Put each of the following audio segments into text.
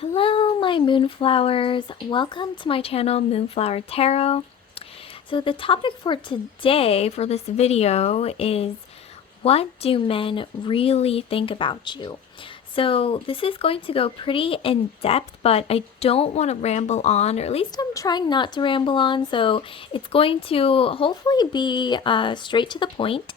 Hello, my moonflowers. Welcome to my channel, Moonflower Tarot. So the topic for today, for this video, is what do men really think about you? So this is going to go pretty in depth, but I don't want to ramble on, or at least I'm trying not to ramble on. So it's going to hopefully be straight to the point.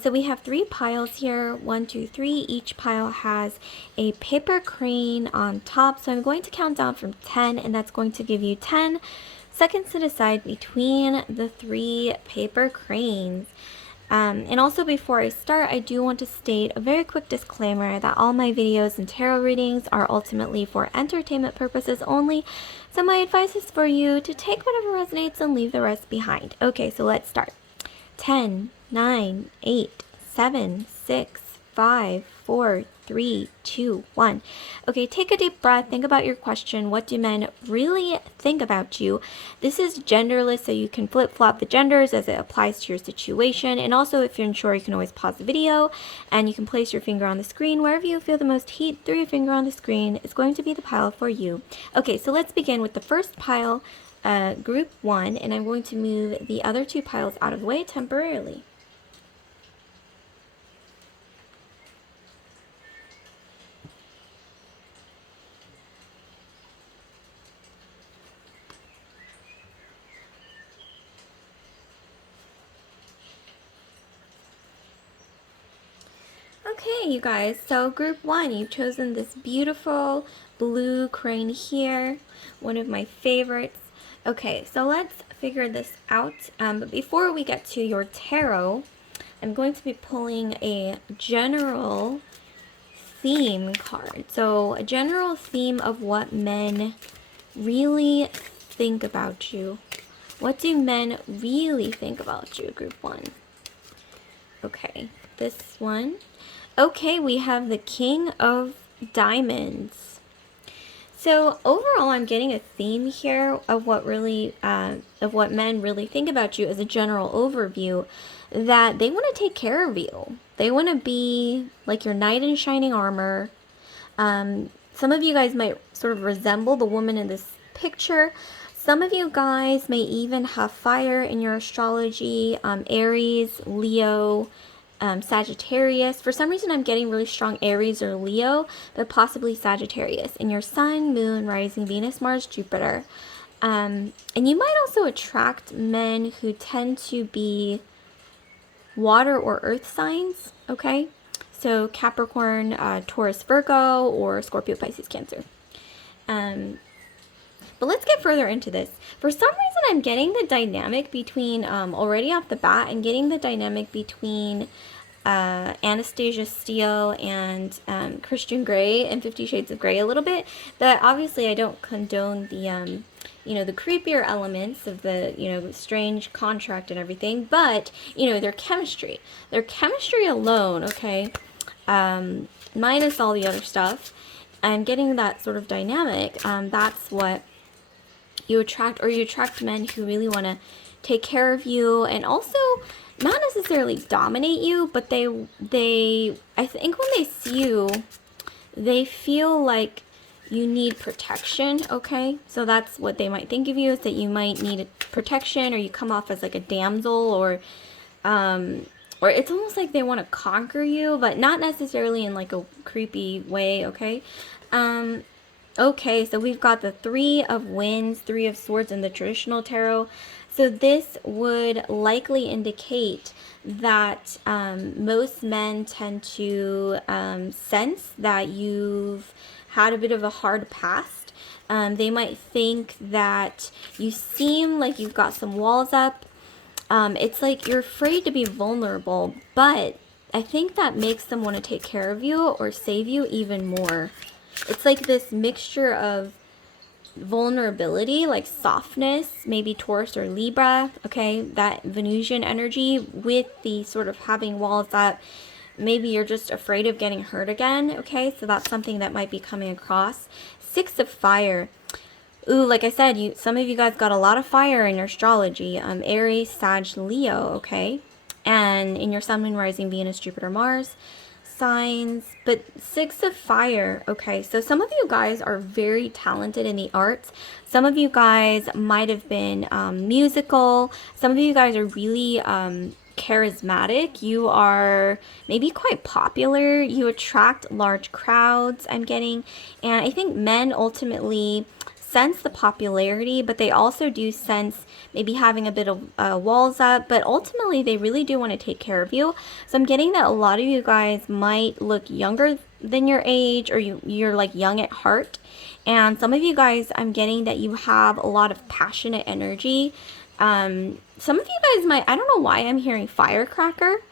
So we have 3 piles here, 1, 2, 3. Each pile has a paper crane on top. So I'm going to count down from 10, and that's going to give you 10 seconds to decide between the 3 paper cranes. And also before I start, I do want to state a very quick disclaimer that all my videos and tarot readings are ultimately for entertainment purposes only. So my advice is for you to take whatever resonates and leave the rest behind. Okay, so let's start. 10, 9, 8, 7, 6, 5, 4, 3, 2, 1. Okay, take a deep breath. Think about your question. What do men really think about you? This is genderless, so you can flip-flop the genders as it applies to your situation. And also, if you're unsure, you can always pause the video and you can place your finger on the screen. Wherever you feel the most heat through your finger on the screen is going to be the pile for you. Okay, so let's begin with the first pile, group 1, and I'm going to move the other 2 piles out of the way temporarily. Okay, you guys, so group 1, you've chosen this beautiful blue crane here, one of my favorites. Okay, so let's figure this out. But before we get to your tarot, I'm going to be pulling a general theme card. So a general theme of what men really think about you. What do men really think about you, group 1? Okay, this one. Okay, we have the King of Diamonds. So overall, I'm getting a theme here of what men really think about you as a general overview, that they want to take care of you. They want to be like your knight in shining armor. Some of you guys might sort of resemble the woman in this picture. Some of you guys may even have fire in your astrology, Aries, Leo, Sagittarius. For some reason, I'm getting really strong Aries or Leo, but possibly Sagittarius in your Sun, Moon, Rising, Venus, Mars, Jupiter. And you might also attract men who tend to be water or earth signs, okay? So Capricorn, Taurus, Virgo, or Scorpio, Pisces, Cancer. But let's get further into this. For some reason, I'm getting the dynamic between, already off the bat, I'm getting the dynamic between Anastasia Steele and Christian Grey and 50 Shades of Grey a little bit. But obviously, I don't condone the, the creepier elements of the, strange contract and everything. But, their chemistry. Their chemistry alone, okay, minus all the other stuff, I'm getting that sort of dynamic. That's what you attract, or you attract men who really want to take care of you and also not necessarily dominate you, but I think when they see you, they feel like you need protection, okay? So that's what they might think of you, is that you might need protection, or you come off as like a damsel, or it's almost like they want to conquer you, but not necessarily in like a creepy way, okay? Okay, so we've got the 3 of Wands, 3 of Swords in the traditional tarot. So this would likely indicate that most men tend to sense that you've had a bit of a hard past. They might think that you seem like you've got some walls up. It's like you're afraid to be vulnerable, but I think that makes them want to take care of you or save you even more. It's like this mixture of vulnerability, like softness, maybe Taurus or Libra, okay, that Venusian energy, with the sort of having walls up. Maybe you're just afraid of getting hurt again, okay, so that's something that might be coming across. 6 of Fire. Ooh, like I said, some of you guys got a lot of fire in your astrology. Aries, Sag, Leo, okay, and in your Sun, Moon, Rising, Venus, Jupiter, Mars. signs, but 6 of fire. Okay, so some of you guys are very talented in the arts. Some of you guys might have been musical. Some of you guys are really charismatic. You are maybe quite popular. You attract large crowds, I'm getting. And I think men ultimately sense the popularity, but they also do sense maybe having a bit of walls up, but ultimately they really do want to take care of you. So I'm getting that a lot of you guys might look younger than your age, or you're like young at heart. And some of you guys, I'm getting that you have a lot of passionate energy. Some of you guys might, I don't know why I'm hearing firecracker.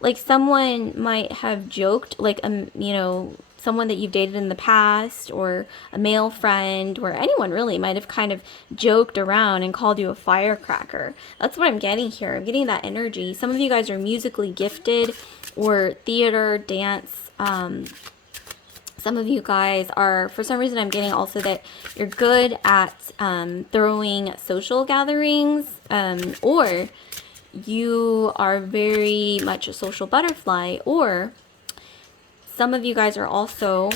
Like someone might have joked, like, you know, someone that you've dated in the past, or a male friend, or anyone really might have kind of joked around and called you a firecracker. That's what I'm getting here. I'm getting that energy. Some of you guys are musically gifted, or theater, dance. Some of you guys are, for some reason I'm getting also that you're good at throwing social gatherings, or you are very much a social butterfly, or some of you guys are also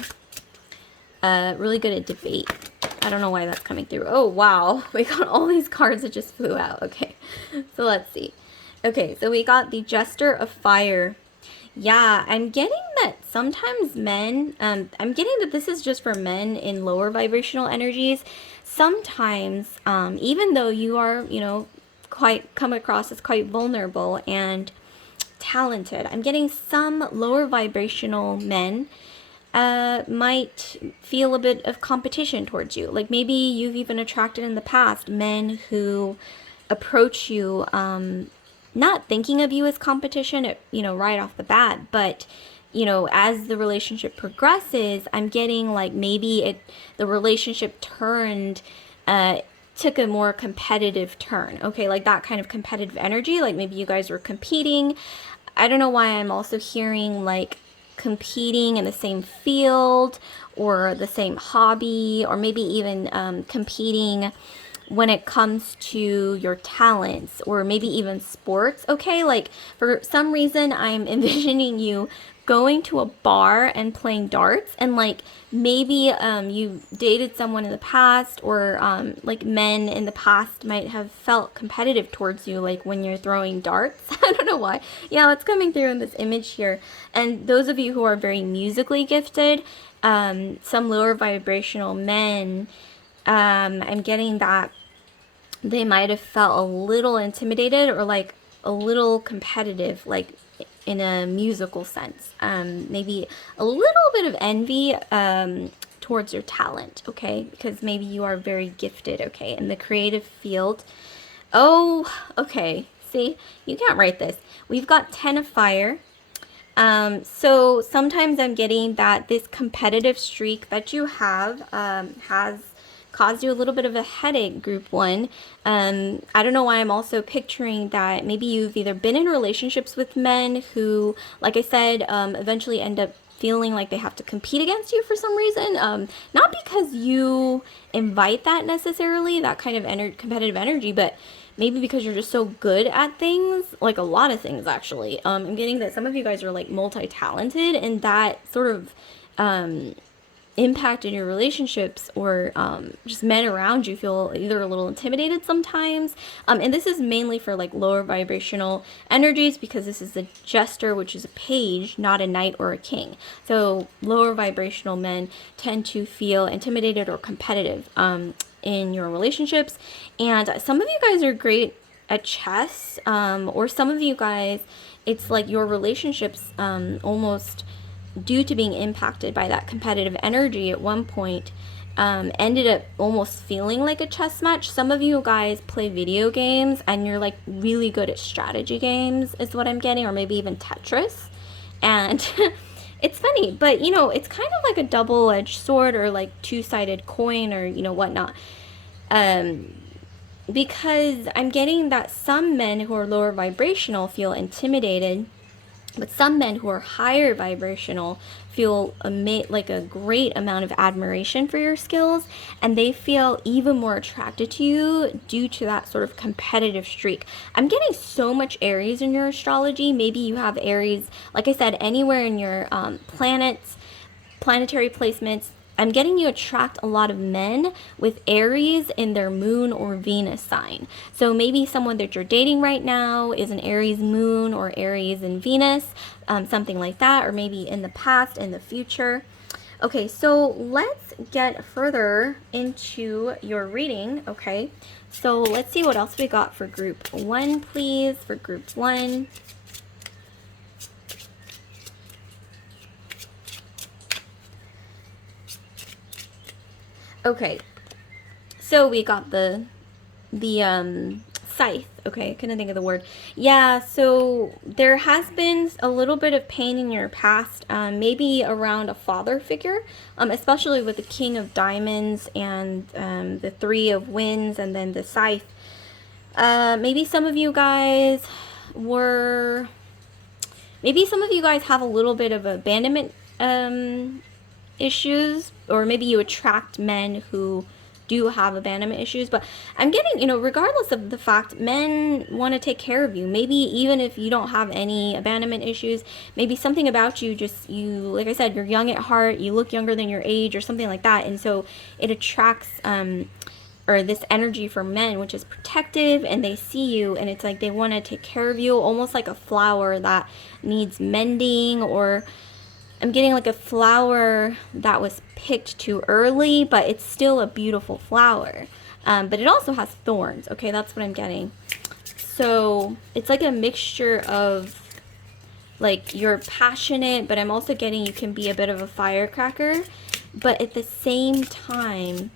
really good at debate. I don't know why that's coming through. Oh, wow. We got all these cards that just flew out. Okay, so let's see. Okay, so we got the Jester of Fire. Yeah, I'm getting that sometimes men, I'm getting that this is just for men in lower vibrational energies. Sometimes, even though you are, you know, quite come across as quite vulnerable and talented, I'm getting some lower vibrational men might feel a bit of competition towards you. Like maybe you've even attracted in the past men who approach you not thinking of you as competition, you know, right off the bat, but you know, as the relationship progresses, I'm getting like maybe the relationship turned, took a more competitive turn. Okay, like that kind of competitive energy, like maybe you guys were competing. I don't know why I'm also hearing like competing in the same field, or the same hobby, or maybe even competing when it comes to your talents, or maybe even sports. Okay, like for some reason I'm envisioning you going to a bar and playing darts, and like maybe you dated someone in the past, or like men in the past might have felt competitive towards you, like when you're throwing darts. I don't know why. Yeah, that's coming through in this image here. And those of you who are very musically gifted, some lower vibrational men, I'm getting that they might have felt a little intimidated, or like a little competitive, like in a musical sense. Maybe a little bit of envy towards your talent, okay? Because maybe you are very gifted, okay, in the creative field. Oh, okay. See, you can't write this. We've got 10 of fire. So sometimes I'm getting that this competitive streak that you have has caused you a little bit of a headache, group 1. I don't know why I'm also picturing that maybe you've either been in relationships with men who, like I said, eventually end up feeling like they have to compete against you for some reason. Not because you invite that necessarily, that kind of competitive energy, but maybe because you're just so good at things, like a lot of things actually. I'm getting that some of you guys are like multi-talented, and that sort of impact in your relationships, or just men around you feel either a little intimidated sometimes. And this is mainly for like lower vibrational energies, because this is a jester, which is a page, not a knight or a king. So lower vibrational men tend to feel intimidated or competitive in your relationships. And some of you guys are great at chess, or some of you guys, it's like your relationships almost, due to being impacted by that competitive energy at one point, ended up almost feeling like a chess match. Some of you guys play video games and you're like really good at strategy games is what I'm getting, or maybe even Tetris. And it's funny, but you know, it's kind of like a double-edged sword, or like two-sided coin, or you know, whatnot. Because I'm getting that some men who are lower vibrational feel intimidated, but some men who are higher vibrational feel like a great amount of admiration for your skills, and they feel even more attracted to you due to that sort of competitive streak. I'm getting so much Aries in your astrology. Maybe you have Aries, like I said, anywhere in your planetary placements. I'm getting you attract a lot of men with Aries in their moon or Venus sign. So maybe someone that you're dating right now is an Aries moon or Aries in Venus, something like that, or maybe in the past, in the future. Okay, so let's get further into your reading, okay? So let's see what else we got for group 1, please, for group 1. Okay, so we got the scythe. Okay, I couldn't think of the word. Yeah, so there has been a little bit of pain in your past, maybe around a father figure, especially with the King of Diamonds and the Three of Wands and then the scythe. Maybe some of you guys have a little bit of abandonment issues, or maybe you attract men who do have abandonment issues. But I'm getting, regardless of the fact, men want to take care of you. Maybe even if you don't have any abandonment issues, maybe something about you, like I said, you're young at heart, you look younger than your age or something like that, and so it attracts or this energy for men, which is protective, and they see you and it's like they want to take care of you, almost like a flower that needs mending, or I'm getting like a flower that was picked too early, but it's still a beautiful flower. But it also has thorns. Okay, that's what I'm getting. So it's like a mixture of, like, you're passionate, but I'm also getting you can be a bit of a firecracker. But at the same time,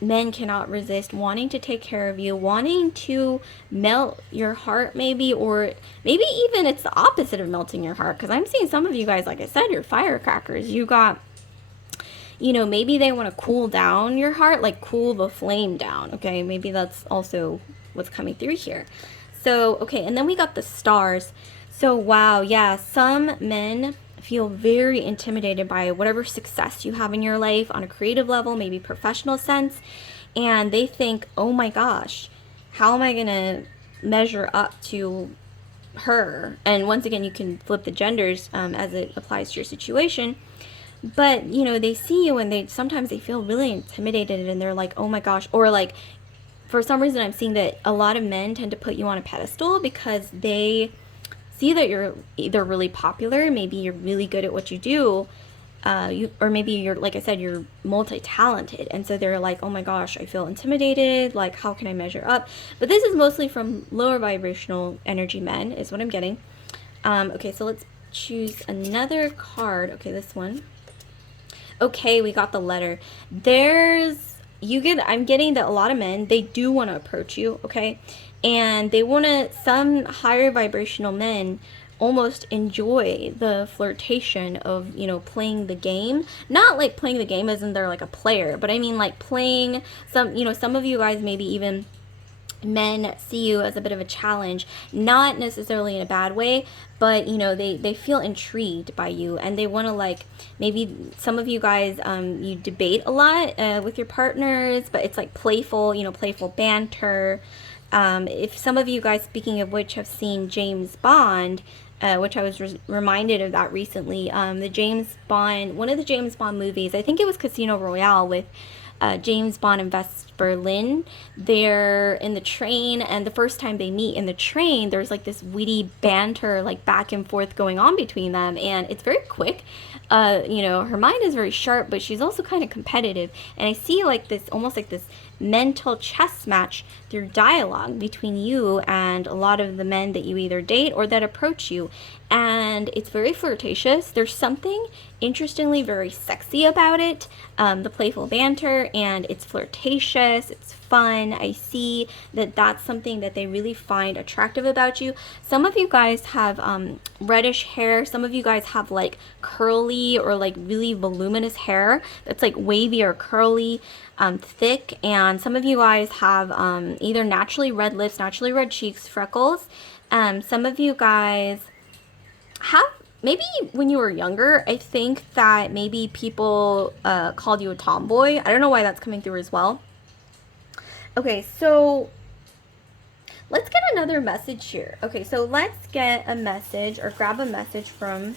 men cannot resist wanting to take care of you, wanting to melt your heart maybe, or maybe even it's the opposite of melting your heart, because I'm seeing some of you guys, like I said, you're firecrackers. You got, maybe they want to cool down your heart, like cool the flame down, okay? Maybe that's also what's coming through here. So, okay, and then we got the stars. So, wow, yeah, some men feel very intimidated by whatever success you have in your life on a creative level, maybe professional sense, and they think, oh my gosh, how am I gonna measure up to her? And once again, you can flip the genders as it applies to your situation. But they see you and sometimes they feel really intimidated, and they're like, oh my gosh. Or like, for some reason I'm seeing that a lot of men tend to put you on a pedestal because they see that you're either really popular, maybe you're really good at what you do, or maybe you're, like I said, you're multi-talented, and so they're like, oh my gosh, I feel intimidated, like how can I measure up? But this is mostly from lower vibrational energy men, is what I'm getting. Okay, so let's choose another card. Okay, this one. Okay, we got the letter. I'm getting that a lot of men, they do want to approach you, okay? And they want to, some higher vibrational men almost enjoy the flirtation of, playing the game. Not like playing the game as in they're like a player, but I mean like playing some of you guys, maybe even men, see you as a bit of a challenge, not necessarily in a bad way, but they feel intrigued by you, and they want to, like, maybe some of you guys, you debate a lot with your partners, but it's like playful banter. If some of you guys, speaking of which, have seen James Bond, which I was reminded of that recently, one of the James Bond movies, I think it was Casino Royale, with James Bond and Vesper Lynn. They're in the train, and the first time they meet in the train, there's like this witty banter, like back and forth going on between them, and it's very quick. Her mind is very sharp, but she's also kind of competitive, and I see like this, almost like this mental chess match through dialogue between you and a lot of the men that you either date or that approach you. And it's very flirtatious. There's something interestingly very sexy about it, the playful banter, and it's flirtatious, it's fun. I see that that's something that they really find attractive about you. Some of you guys have reddish hair. Some of you guys have like curly or like really voluminous hair that's like wavy or curly, thick. And some of you guys have either naturally red lips, naturally red cheeks, freckles. Some of you guys have maybe when you were younger, I think that maybe people called you a tomboy. I don't know why that's coming through as well. Okay, so let's get another message here. Okay, so let's get a message or grab a message from,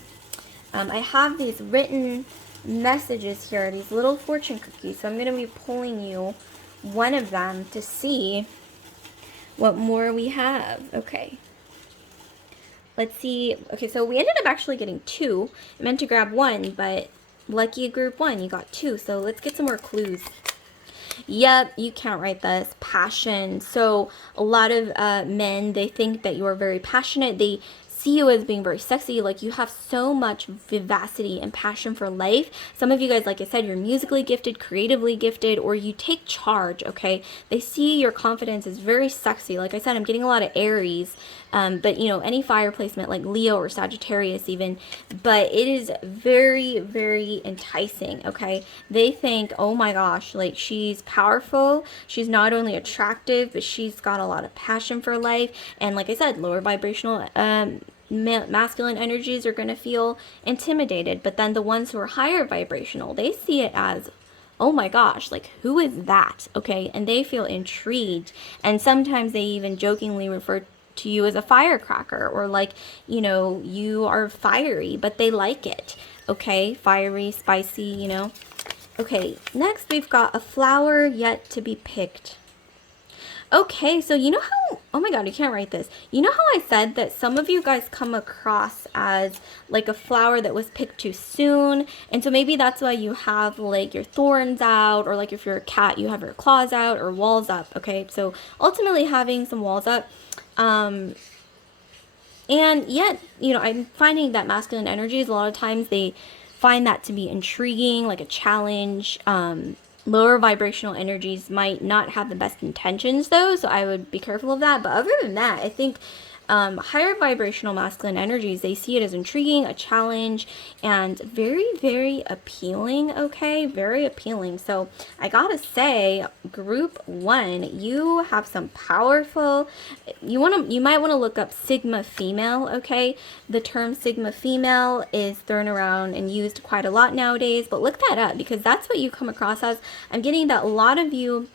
I have these written messages here, these little fortune cookies. So I'm going to be pulling you one of them to see what more we have. Okay. Let's see. Okay, so we ended up actually getting two. I meant to grab one, but lucky group one, you got two. So let's get some more clues. Yep, you can't write this. Passion. So a lot of men, they think that you're very passionate. They see you as being very sexy. Like, you have so much vivacity and passion for life. Some of you guys, like I said, you're musically gifted, creatively gifted, or you take charge, okay? They see your confidence is very sexy. Like I said, I'm getting a lot of Aries, but you know, any fire placement like Leo or Sagittarius even, but it is very, very enticing, okay? They think, oh my gosh, like, she's powerful. She's not only attractive, but she's got a lot of passion for life. And like I said, lower vibrational masculine energies are going to feel intimidated, but then the ones who are higher vibrational, they see it as, oh my gosh, like, who is that? Okay, and they feel intrigued, and sometimes they even jokingly refer to you as a firecracker, or like, you know, you are fiery, but they like it. Okay, fiery, spicy, you know. Okay, next we've got a flower yet to be picked. Okay, so you know how, oh my god, you can't write this. You know how I said that some of you guys come across as like a flower that was picked too soon? And so maybe that's why you have like your thorns out, or like if you're a cat, you have your claws out or walls up, okay? So ultimately having some walls up. And yet, you know, I'm finding that masculine energies, a lot of times they find that to be intriguing, like a challenge. Lower vibrational energies might not have the best intentions though, so I would be careful of that. But other than that, I think higher vibrational masculine energies, they see it as intriguing, a challenge, and very, very appealing, okay? Very appealing. So I gotta say, group one, you have some powerful, you might want to look up Sigma female, okay? The term Sigma female is thrown around and used quite a lot nowadays, but look that up because that's what you come across as. I'm getting that a lot of you,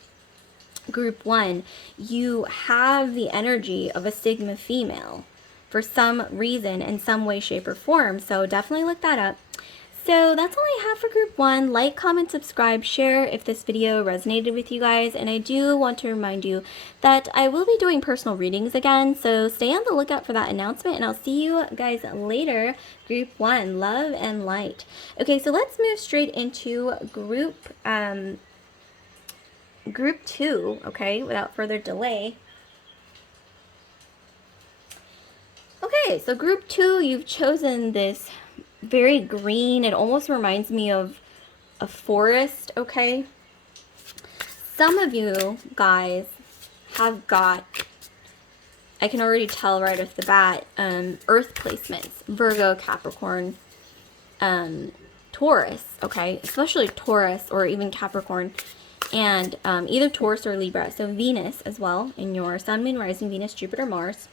group one, you have the energy of a Sigma female for some reason, in some way, shape, or form. So definitely look that up. So that's all I have for group one. Like, comment, subscribe, share if this video resonated with you guys. And I do want to remind you that I will be doing personal readings again. So stay on the lookout for that announcement, and I'll see you guys later. Group one, love and light. Okay, so let's move straight into group two, okay, without further delay. Okay, so group two, you've chosen this very green, it almost reminds me of a forest, okay? Some of you guys have got, I can already tell right off the bat, earth placements, Virgo, Capricorn, Taurus, okay? Especially Taurus or even Capricorn. And either Taurus or Libra, so Venus as well in your Sun, Moon, Rising, Venus, Jupiter, Mars.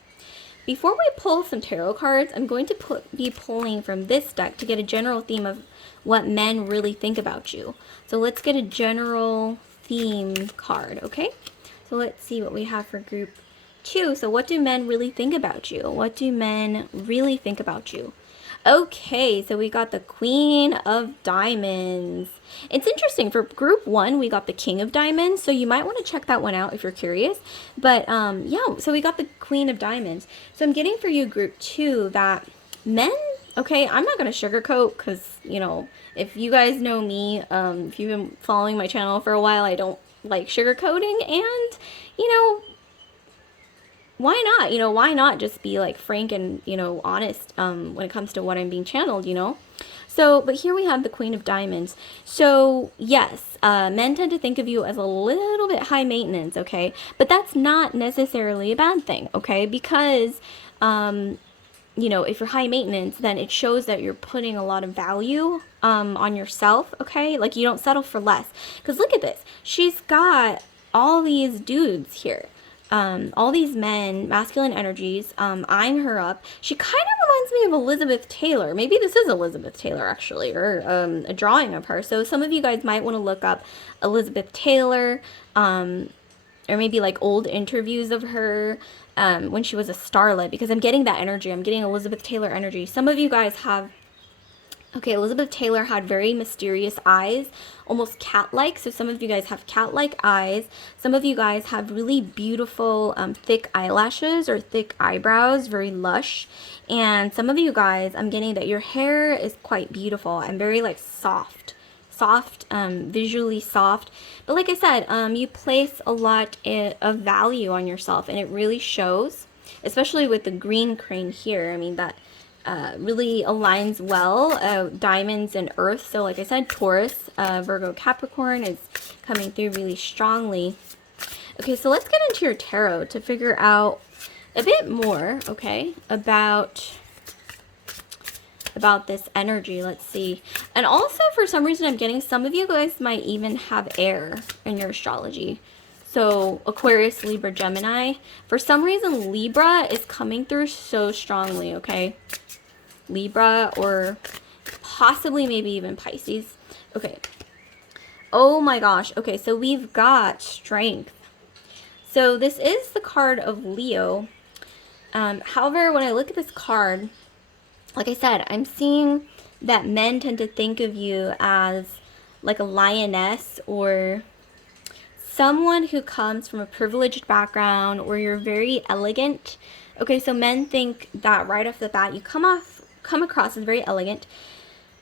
Before we pull some tarot cards, I'm going to be pulling from this deck to get a general theme of what men really think about you. So let's get a general theme card, okay? So let's see what we have for group two. So what do men really think about you? What do men really think about you? Okay, so we got the Queen of Diamonds. It's interesting, for group one, we got the King of Diamonds, so you might want to check that one out if you're curious. But yeah, so we got the Queen of Diamonds. So I'm getting for you group two that men, okay, I'm not going to sugarcoat because, you know, if you guys know me, if you've been following my channel for a while, I don't like sugarcoating, and, you know, why not? You know, why not just be like frank and, you know, honest when it comes to what I'm being channeled, you know? So, but here we have the Queen of Diamonds. So, yes, men tend to think of you as a little bit high maintenance, okay? But that's not necessarily a bad thing, okay? Because, you know, if you're high maintenance, then it shows that you're putting a lot of value on yourself, okay? Like, you don't settle for less. Because look at this. She's got all these dudes here. all these men, masculine energies, eyeing her up. She kind of reminds me of Elizabeth Taylor. Maybe this is Elizabeth Taylor, actually, or a drawing of her. So some of you guys might want to look up Elizabeth Taylor, or maybe like old interviews of her when she was a starlet, because I'm getting that energy. I'm getting Elizabeth Taylor energy. Some of you guys have, okay, Elizabeth Taylor had very mysterious eyes, almost cat-like. So some of you guys have cat-like eyes. Some of you guys have really beautiful, thick eyelashes or thick eyebrows, very lush. And some of you guys, I'm getting that your hair is quite beautiful and very like soft, visually soft. But like I said, you place a lot of value on yourself, and it really shows, especially with the green crane here. I mean, that really aligns well, diamonds and earth. So like I said, Taurus, Virgo, Capricorn is coming through really strongly. Okay, so let's get into your tarot to figure out a bit more, okay, about this energy. Let's see. And also, for some reason, I'm getting some of you guys might even have air in your astrology. So Aquarius, Libra, Gemini. For some reason, Libra is coming through so strongly, okay? Libra, or possibly maybe even Pisces. Okay. Oh my gosh. Okay, so we've got strength. So this is the card of Leo. However, when I look at this card, like I said, I'm seeing that men tend to think of you as like a lioness, or someone who comes from a privileged background, or you're very elegant. Okay, so men think that right off the bat you come across as very elegant.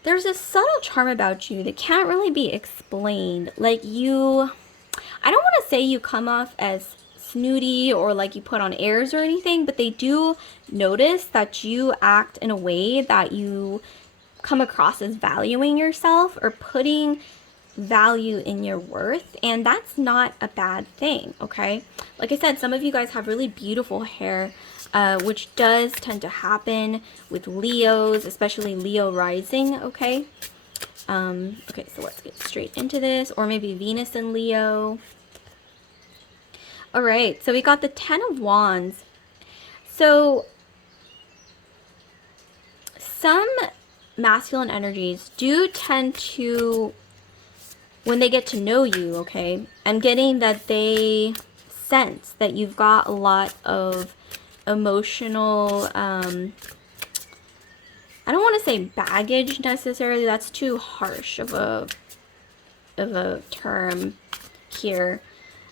There's a subtle charm about you that can't really be explained. Like I don't want to say you come off as snooty or like you put on airs or anything, but they do notice that you act in a way that you come across as valuing yourself or putting value in your worth, and that's not a bad thing, okay? Like I said, some of you guys have really beautiful hair, which does tend to happen with Leos, especially Leo rising, okay? Okay, so let's get straight into this, or maybe Venus in Leo. All right, so we got the 10 of Wands. So some masculine energies do tend to, when they get to know you, okay, I'm getting that they sense that you've got a lot of emotional, I don't want to say baggage necessarily, that's too harsh of a term here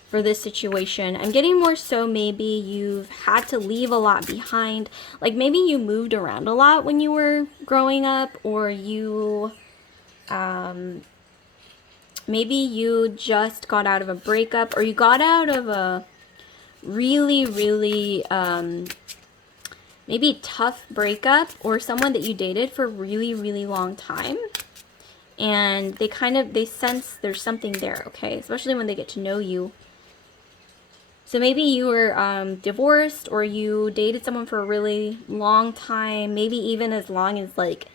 for this situation. I'm getting more so maybe you've had to leave a lot behind. Like maybe you moved around a lot when you were growing up, or you, maybe you just got out of a breakup, or you got out of a really, really, maybe tough breakup, or someone that you dated for a really, really long time. And they sense there's something there, okay? Especially when they get to know you. So maybe you were divorced, or you dated someone for a really long time, maybe even as long as like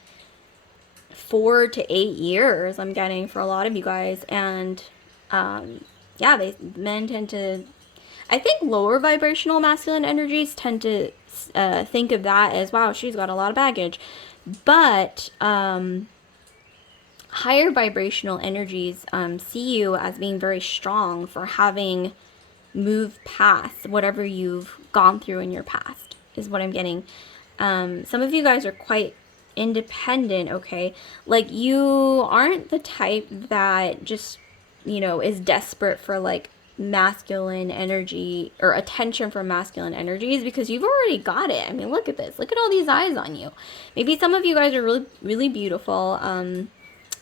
4 to 8 years, I'm getting for a lot of you guys. And yeah, men tend to, I think lower vibrational masculine energies tend to think of that as, wow, she's got a lot of baggage. But higher vibrational energies see you as being very strong for having moved past whatever you've gone through in your past, is what I'm getting. Some of you guys are quite independent, okay? Like you aren't the type that just, is desperate for like masculine energy or attention from masculine energies, because you've already got it. I mean, look at this. Look at all these eyes on you. Maybe some of you guys are really, really beautiful.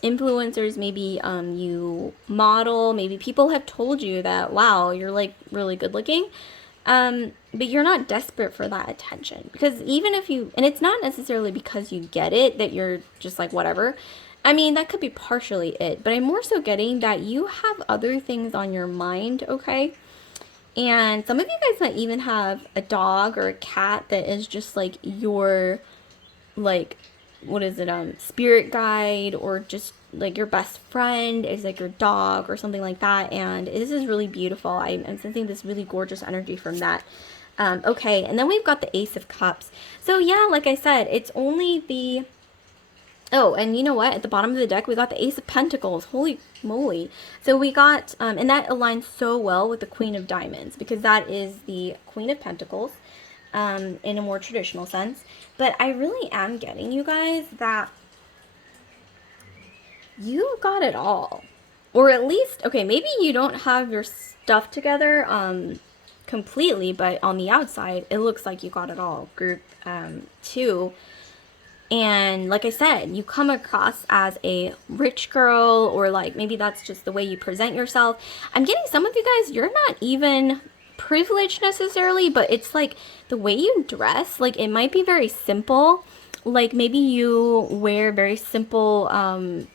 Influencers, maybe you model, maybe people have told you that, wow, you're like really good looking, but you're not desperate for that attention, because even if you, and it's not necessarily because you get it that you're just like whatever. I mean, that could be partially it, but I'm more so getting that you have other things on your mind, okay? And some of you guys might even have a dog or a cat that is just like your, like, what is it, spirit guide, or just like your best friend is like your dog or something like that. And this is really beautiful. I'm sensing this really gorgeous energy from that. Okay, and then we've got the Ace of Cups. So yeah, like I said, it's only the... Oh, and you know what? At the bottom of the deck, we got the Ace of Pentacles. Holy moly. So we got, and that aligns so well with the Queen of Diamonds, because that is the Queen of Pentacles, in a more traditional sense. But I really am getting, you guys, that you got it all. Or at least, okay, maybe you don't have your stuff together, completely, but on the outside, it looks like you got it all. Group, 2. And like I said, you come across as a rich girl, or like maybe that's just the way you present yourself. I'm getting some of you guys, you're not even privileged necessarily, but it's like the way you dress, like it might be very simple. Like maybe you wear very simple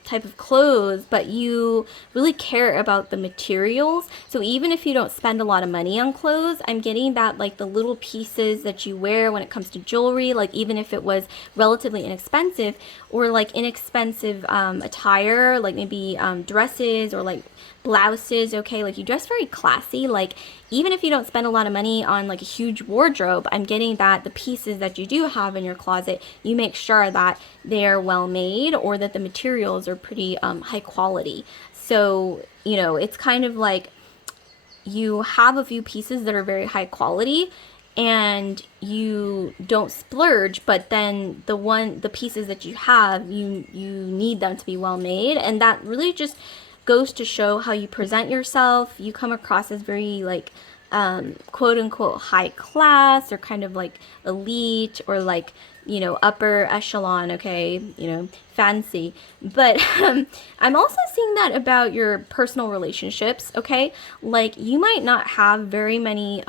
type of clothes, but you really care about the materials. So even if you don't spend a lot of money on clothes, I'm getting that like the little pieces that you wear when it comes to jewelry, like even if it was relatively inexpensive, or like inexpensive attire, like maybe dresses or like blouses, okay, like you dress very classy. Like even if you don't spend a lot of money on like a huge wardrobe, I'm getting that the pieces that you do have in your closet, you make sure that they're well made, or that the materials are pretty high quality. So, you know, it's kind of like you have a few pieces that are very high quality, and you don't splurge, but then the pieces that you have, you need them to be well made. And that really just goes to show how you present yourself. You come across as very like quote unquote high class, or kind of like elite, or like, you know, upper echelon, okay, you know, fancy. But I'm also seeing that about your personal relationships, okay? Like you might not have very many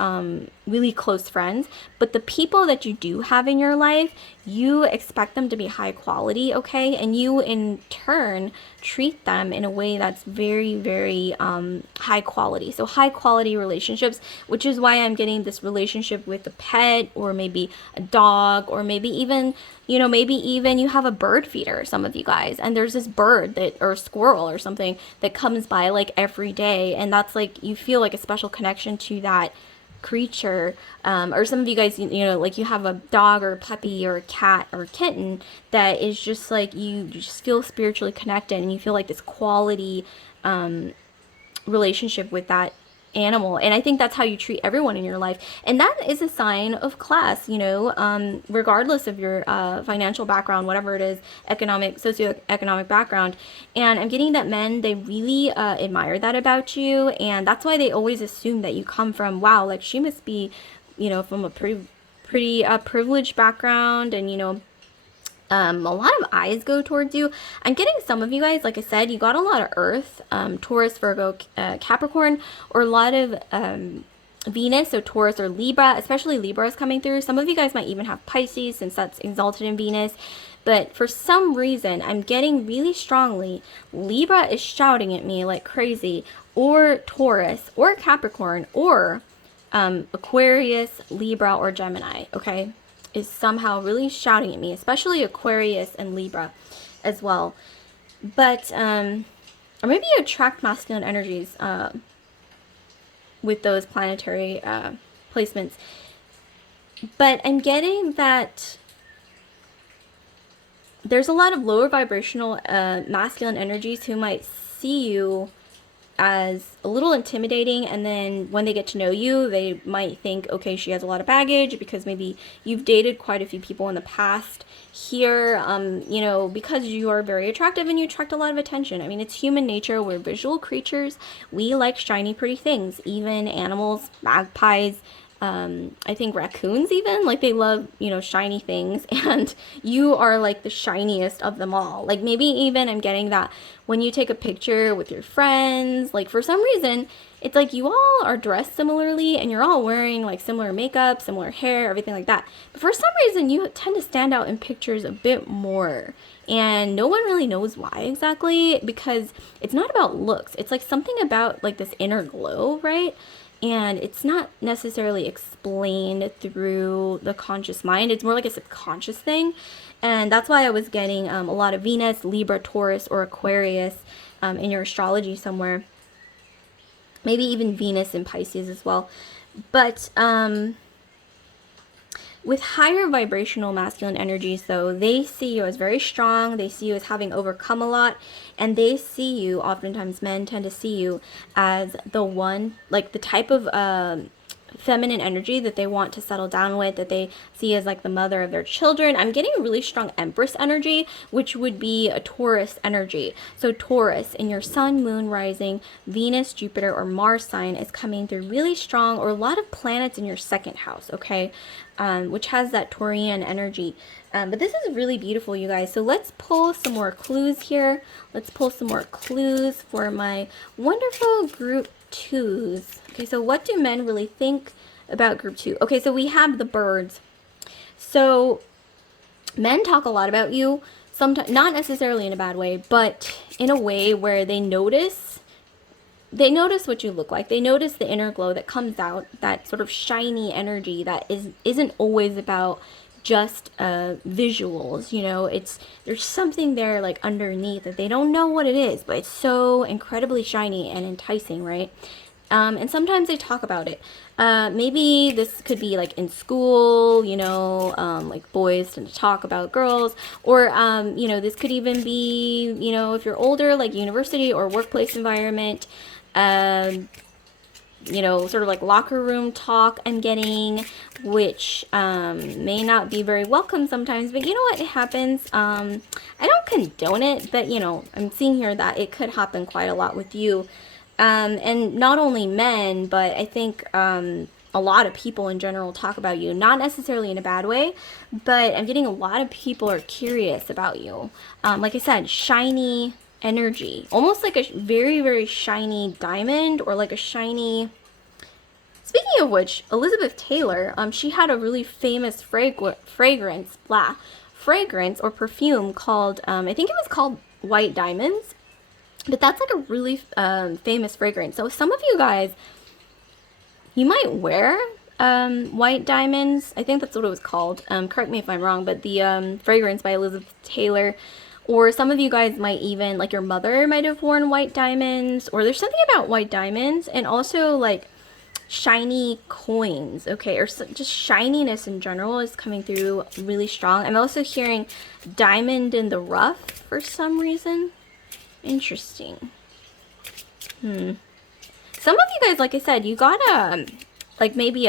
really close friends, but the people that you do have in your life, you expect them to be high quality, okay? And you in turn treat them in a way that's very, very high quality. So high quality relationships, which is why I'm getting this relationship with a pet, or maybe a dog, or maybe even, you know, maybe even you have a bird feeder, some of you guys, and there's this bird that, or a squirrel or something, that comes by like every day, and that's like, you feel like a special connection to that creature. Or some of you guys, you know, like you have a dog or a puppy or a cat or a kitten that is just like, you just feel spiritually connected, and you feel like this quality relationship with that animal. And I think that's how you treat everyone in your life, and that is a sign of class, you know, regardless of your financial background, whatever it is, economic, socioeconomic background. And I'm getting that men, they really admire that about you, and that's why they always assume that you come from, wow, like she must be, you know, from a pretty privileged background. And you know, a lot of eyes go towards you. I'm getting some of you guys, like I said, you got a lot of Earth, Taurus, Virgo, Capricorn, or a lot of Venus, so Taurus or Libra, especially Libra is coming through. Some of you guys might even have Pisces, since that's exalted in Venus. But for some reason, I'm getting really strongly, Libra is shouting at me like crazy, or Taurus, or Capricorn, or Aquarius, Libra, or Gemini, okay? Is somehow really shouting at me, especially Aquarius and Libra as well. But or maybe you attract masculine energies with those planetary placements. But I'm getting that there's a lot of lower vibrational masculine energies who might see you as a little intimidating, and then when they get to know you, they might think, okay, she has a lot of baggage, because maybe you've dated quite a few people in the past here, you know, because you are very attractive and you attract a lot of attention. I mean, it's human nature. We're visual creatures. We like shiny, pretty things. Even animals, magpies, I think raccoons even, like they love, you know, shiny things, and you are like the shiniest of them all. Like maybe even I'm getting that when you take a picture with your friends, like for some reason, it's like you all are dressed similarly, and you're all wearing like similar makeup, similar hair, everything like that. But for some reason, you tend to stand out in pictures a bit more. And no one really knows why exactly, because it's not about looks. It's like something about like this inner glow, right? And it's not necessarily explained through the conscious mind. It's more like a subconscious thing. And that's why I was getting a lot of Venus, Libra, Taurus, or Aquarius in your astrology somewhere. Maybe even Venus in Pisces as well. But with higher vibrational masculine energies, though, they see you as very strong. They see you as having overcome a lot. And they see you, oftentimes men tend to see you as the one, like the type of feminine energy that they want to settle down with, that they see as like the mother of their children. I'm getting a really strong Empress energy, which would be a Taurus energy. So Taurus in your sun, moon, rising, Venus, Jupiter, or Mars sign is coming through really strong, or a lot of planets in your second house, okay? Which has that Taurian energy. But this is really beautiful, you guys. So let's pull some more clues here. Let's pull some more clues for my wonderful group twos. Okay, so what do men really think about group two? Okay, so we have the birds. So men talk a lot about you, sometimes not necessarily in a bad way, but in a way where they notice what you look like. They notice the inner glow that comes out, that sort of shiny energy that isn't always about just visuals, you know. There's something there like underneath that they don't know what it is, but it's so incredibly shiny and enticing, right? And sometimes they talk about it. Maybe this could be like in school, you know, like boys tend to talk about girls, or, you know, this could even be, you know, if you're older, like university or workplace environment, you know, sort of like locker room talk I'm getting, which may not be very welcome sometimes, but you know what, it happens. I don't condone it, but you know, I'm seeing here that it could happen quite a lot with you. And not only men, but I think a lot of people in general talk about you, not necessarily in a bad way, but I'm getting a lot of people are curious about you. Like I said, shiny energy, almost like a very, very shiny diamond, or like a shiny... Speaking of which, Elizabeth Taylor, she had a really famous fragrance or perfume called, I think it was called White Diamonds. But that's like a really famous fragrance. So some of you guys, you might wear White Diamonds. I think that's what it was called. Correct me if I'm wrong, but the fragrance by Elizabeth Taylor. Or some of you guys might even, like your mother might have worn White Diamonds. Or there's something about White Diamonds. And also like shiny coins, okay? Or just shininess in general is coming through really strong. I'm also hearing diamond in the rough for some reason. Interesting. Some of you guys, like I said, you got like maybe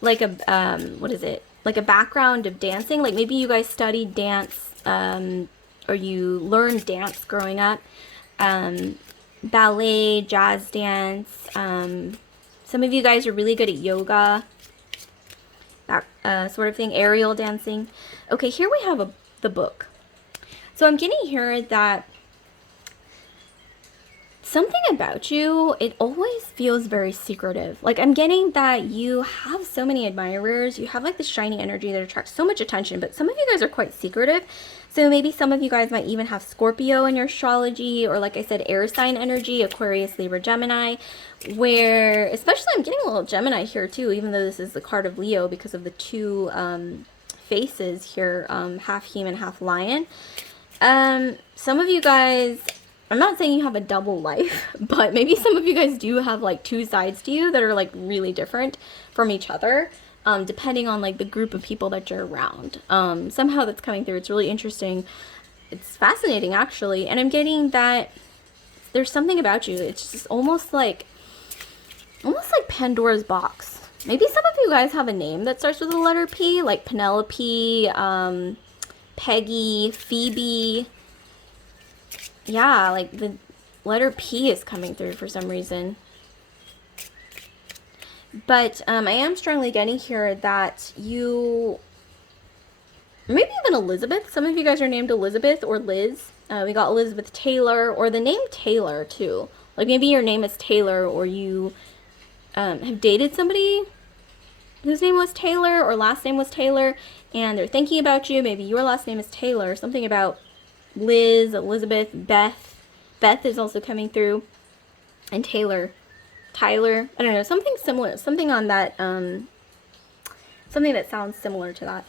what is it? Like a background of dancing. Like maybe you guys studied dance, or you learned dance growing up. Ballet, jazz dance. Some of you guys are really good at yoga. That sort of thing. Aerial dancing. Okay, here we have the book. So I'm getting here that something about you, it always feels very secretive. Like I'm getting that you have so many admirers. You have like this shiny energy that attracts so much attention, but some of you guys are quite secretive. So maybe some of you guys might even have Scorpio in your astrology, or like I said, air sign energy, Aquarius, Libra, Gemini, where especially I'm getting a little Gemini here too, even though this is the card of Leo because of the two faces here, half human, half lion. Some of you guys, I'm not saying you have a double life, but maybe some of you guys do have like two sides to you that are like really different from each other, depending on like the group of people that you're around. Somehow that's coming through. It's really interesting. It's fascinating actually. And I'm getting that there's something about you. It's just almost like Pandora's box. Maybe some of you guys have a name that starts with the letter P, like Penelope, Peggy, Phoebe. Yeah, like the letter P is coming through for some reason. But I am strongly getting here that you, maybe even Elizabeth. Some of you guys are named Elizabeth or Liz. We got Elizabeth Taylor, or the name Taylor too. Like maybe your name is Taylor, or you have dated somebody whose name was Taylor or last name was Taylor, and they're thinking about you. Maybe your last name is Taylor. Something about Liz, Elizabeth, Beth. Beth is also coming through. And Tyler. I don't know, something similar. Something on that, something that sounds similar to that.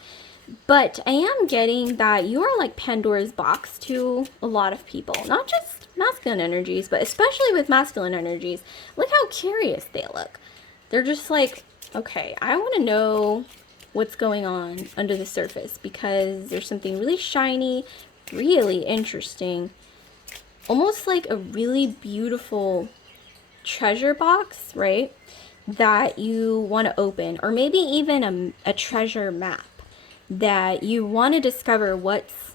But I am getting that you are like Pandora's box to a lot of people, not just masculine energies, but especially with masculine energies. Look how curious they look. They're just like, okay, I want to know what's going on under the surface because there's something really shiny, really interesting, almost like a really beautiful treasure box, right? That you want to open, or maybe even a treasure map that you want to discover what's,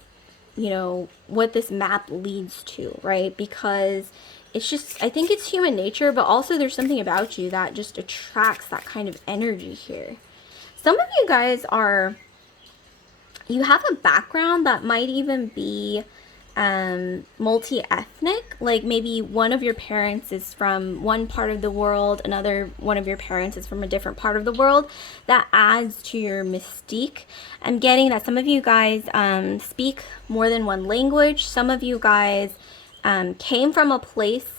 you know, what this map leads to, right? Because it's just, I think it's human nature, but also there's something about you that just attracts that kind of energy here. Some of you guys are, you have a background that might even be multi-ethnic, like maybe one of your parents is from one part of the world, another one of your parents is from a different part of the world. That adds to your mystique. I'm getting that some of you guys speak more than one language. Some of you guys came from a place,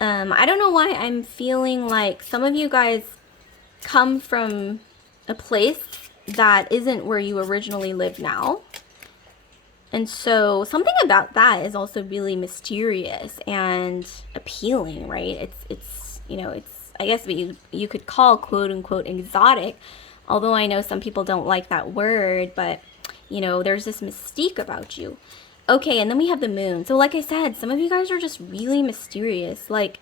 I don't know why I'm feeling like some of you guys come from a place that isn't where you originally live now. And so something about that is also really mysterious and appealing, right? It's you know, it's, I guess what you could call quote unquote exotic, although I know some people don't like that word, but you know, there's this mystique about you. Okay, and then we have the moon. So like I said, some of you guys are just really mysterious. Like,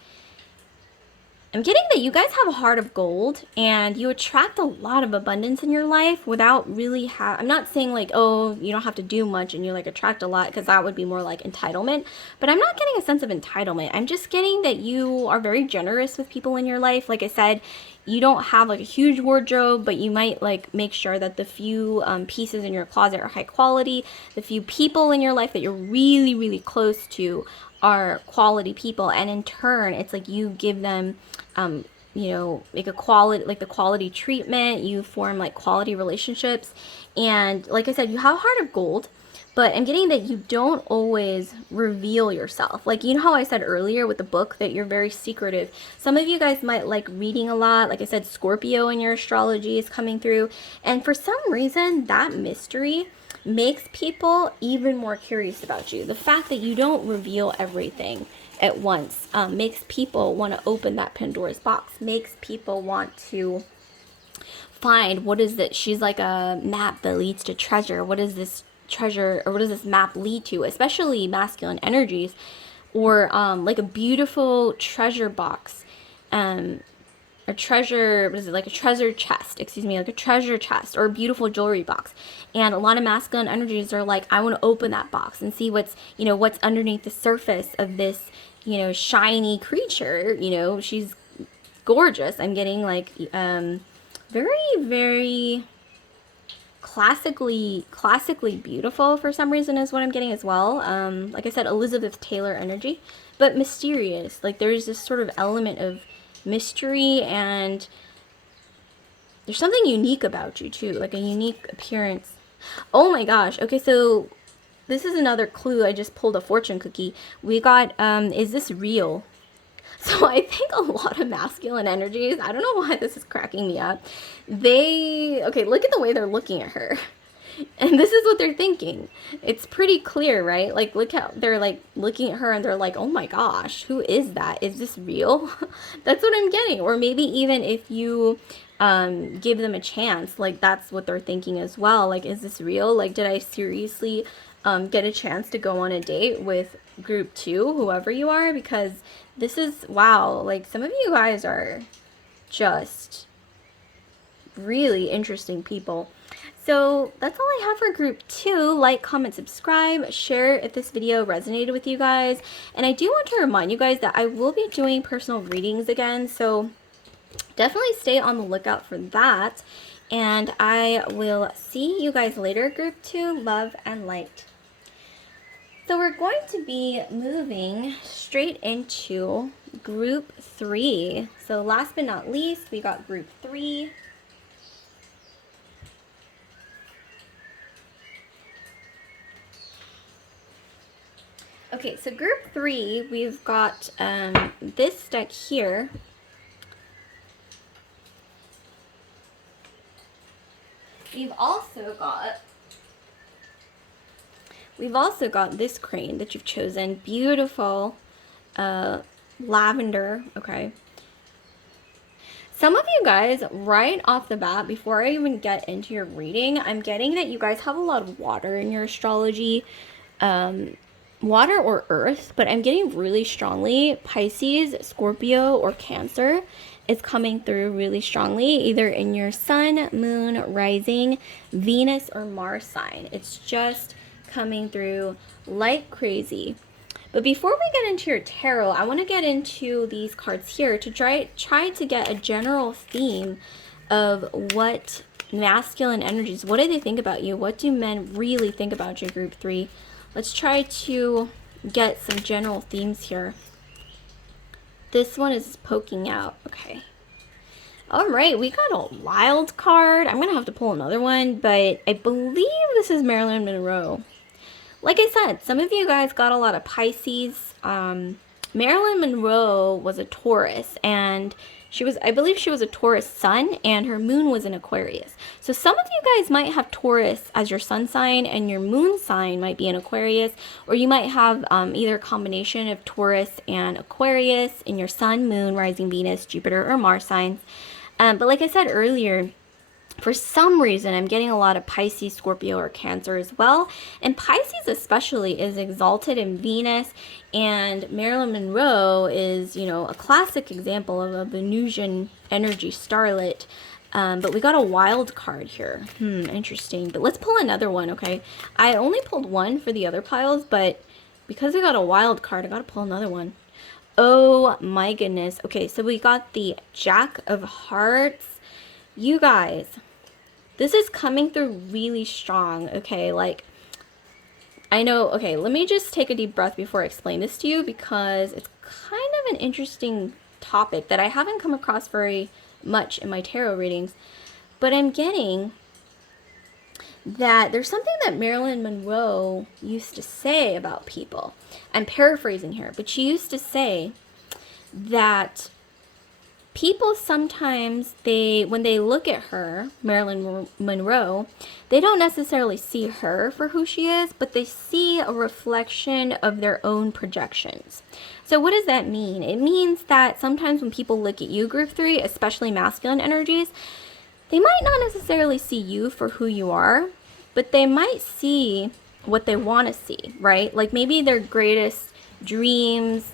I'm getting that you guys have a heart of gold and you attract a lot of abundance in your life without really I'm not saying like, oh, you don't have to do much and you like attract a lot, because that would be more like entitlement. But I'm not getting a sense of entitlement. I'm just getting that you are very generous with people in your life. Like I said, you don't have like a huge wardrobe, but you might like make sure that the few pieces in your closet are high quality. The few people in your life that you're really, really close to are quality people, and in turn it's like you give them you know, like a quality, like the quality treatment, you form like quality relationships. And like I said, you have a heart of gold, but I'm getting that you don't always reveal yourself. Like, you know how I said earlier with the book that you're very secretive. Some of you guys might like reading a lot. Like I said, Scorpio in your astrology is coming through, and for some reason that mystery makes people even more curious about you. The fact that you don't reveal everything at once makes people want to open that Pandora's box, makes people want to find what is it. She's like a map that leads to treasure. What is this treasure, or what does this map lead to? Especially masculine energies, or like a beautiful treasure box, a treasure, what is it, like a treasure chest, excuse me, like a treasure chest, or a beautiful jewelry box. And a lot of masculine energies are like, I want to open that box and see what's, you know, what's underneath the surface of this, you know, shiny creature. You know, she's gorgeous. I'm getting like very, very classically beautiful for some reason is what I'm getting as well. Like I said, Elizabeth Taylor energy, but mysterious. Like there's this sort of element of mystery, and there's something unique about you too, like a unique appearance. Oh my gosh. Okay, so this is another clue. I just pulled a fortune cookie. We got is this real? So I think a lot of masculine energies, I don't know why this is cracking me up. Okay, look at the way they're looking at her. And this is what they're thinking. It's pretty clear, right? Like, look how they're like looking at her and they're like, oh my gosh, who is that? Is this real? That's what I'm getting. Or maybe even if you give them a chance, like that's what they're thinking as well. Like, is this real? Like, did I seriously get a chance to go on a date with group 2, whoever you are? Because this is, wow, like some of you guys are just really interesting people. So that's all I have for group 2. Like, comment, subscribe, share if this video resonated with you guys. And I do want to remind you guys that I will be doing personal readings again, so definitely stay on the lookout for that. And I will see you guys later, group 2. Love and light. So we're going to be moving straight into group 3. So last but not least, we got group 3. Okay, so group 3, we've got this deck here. We've also got We've also got this crane that you've chosen. Beautiful lavender, okay. Some of you guys, right off the bat, before I even get into your reading, I'm getting that you guys have a lot of water in your astrology. Water or earth, but I'm getting really strongly Pisces, Scorpio, or Cancer is coming through really strongly, either in your sun, moon, rising, Venus, or Mars sign. It's just coming through like crazy. But before we get into your tarot, I want to get into these cards here to try to get a general theme of what masculine energies, what do they think about you? What do men really think about you, group 3? Let's try to get some general themes here. This one is poking out. Okay. All right, we got a wild card. I'm going to have to pull another one, but I believe this is Marilyn Monroe. Like I said, some of you guys got a lot of Pisces. Marilyn Monroe was a Taurus, and I believe she was a Taurus sun, and her moon was in Aquarius. So some of you guys might have Taurus as your sun sign, and your moon sign might be in Aquarius, or you might have either a combination of Taurus and Aquarius in your sun, moon, rising Venus, Jupiter, or Mars signs. But like I said earlier, for some reason, I'm getting a lot of Pisces, Scorpio, or Cancer as well. And Pisces especially is exalted in Venus. And Marilyn Monroe is, a classic example of a Venusian energy starlet. But we got a wild card here. Interesting. But let's pull another one, okay? I only pulled one for the other piles, but because we got a wild card, I got to pull another one. Oh my goodness. Okay, so we got the Jack of Hearts. You guys, this is coming through really strong, okay? Like, I know, okay, let me just take a deep breath before I explain this to you, because it's kind of an interesting topic that I haven't come across very much in my tarot readings. But I'm getting that there's something that Marilyn Monroe used to say about people. I'm paraphrasing here, but she used to say that people sometimes, when they look at her, Marilyn Monroe, they don't necessarily see her for who she is, but they see a reflection of their own projections. So what does that mean? It means that sometimes when people look at you, group 3, especially masculine energies, they might not necessarily see you for who you are, but they might see what they want to see, right? Like maybe their greatest dreams,